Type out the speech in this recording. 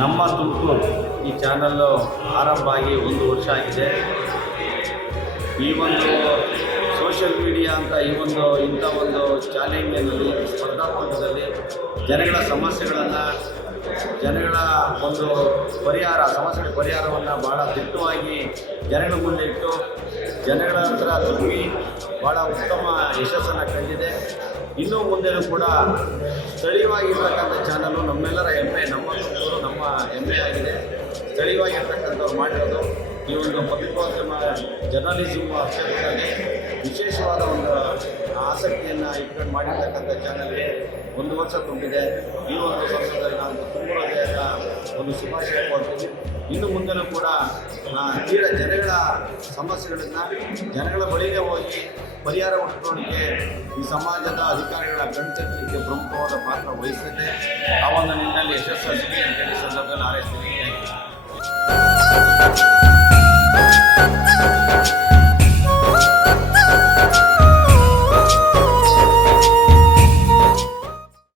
ನಮ್ಮ ತುಮಕೂರು ಈ ಚಾನಲ್ಲು ಆರಂಭ ಆಗಿ 1 ವರ್ಷ ಆಗಿದೆ. ಈ ಒಂದು ಸೋಷಿಯಲ್ ಮೀಡಿಯಾ ಅಂತ ಇಂಥ ಒಂದು ಚಾಲೆಂಜಿನಲ್ಲಿ ಸ್ಪರ್ಧಾತ್ಮಕದಲ್ಲಿ ಜನಗಳ ಸಮಸ್ಯೆಗಳನ್ನು ಜನಗಳ ಒಂದು ಸಮಸ್ಯೆಗಳ ಪರಿಹಾರವನ್ನು ಭಾಳ ದಿಟ್ಟವಾಗಿ ಜನಗಳ ಮುಂದೆ ಇಟ್ಟು ಜನಗಳ ಹತ್ರ ತಲುಪಿ ಭಾಳ ಉತ್ತಮ ಯಶಸ್ಸನ್ನು ಕಂಡಿದೆ. ಇನ್ನೂ ಮುಂದೆಯೂ ಕೂಡ ಸ್ಥಳೀಯವಾಗಿರ್ತಕ್ಕಂಥ ಚಾನಲ್ಲು ನಮ್ಮೆಲ್ಲರ ಹೆಮ್ಮೆ, ನಮ್ಮ ತುಮಕೂರು ನಮ್ಮ ಹೆಮ್ಮೆ ಆಗಿದೆ. ಸ್ಥಳೀಯವಾಗಿರ್ತಕ್ಕಂಥವ್ರು ಮಾಡಿರೋದು ಈ ಒಂದು ಪತ್ರಿಕೋದ್ಯಮ ಜರ್ನಲಿಸಮ್ ಕ್ಷೇತ್ರದಲ್ಲಿ ವಿಶೇಷವಾದ ಒಂದು ಆಸಕ್ತಿಯನ್ನು ಇಟ್ಕೊಂಡು ಮಾಡಿರ್ತಕ್ಕಂಥ ಚಾನಲ್ಗೆ 1 ವರ್ಷ ತುಂಬಿದೆ. ಈ ಒಂದು ಸಂದರ್ಭದಲ್ಲಿ ನಾನು ತುಂಬ ಹೃದಯದ ಒಂದು ಶುಭಾಶಯ ಕೊಡ್ತೀನಿ. ಇನ್ನು ಮುಂದೆಯೂ ಕೂಡ ತೀರ ಜನಗಳ ಸಮಸ್ಯೆಗಳನ್ನು ಜನಗಳ ಬಳಿಗೆ ಹೋಗಿ ಪರಿಹಾರ ಹುಡುಕೋಣಿಕೆ ಈ ಸಮಾಜದ ಅಧಿಕಾರಿಗಳ ಕಣ್ತೆತ್ತಲಿಕ್ಕೆ ಪ್ರಮುಖವಾದ ಪಾತ್ರ ವಹಿಸುತ್ತೆ. ಆ ಒಂದು ನಿಟ್ಟಿನಲ್ಲಿ ಯಶಸ್ಸು ಸಿಗಲಿ ಅಂತ ಹೇಳಿ ಸಂದರ್ಭದಲ್ಲಿ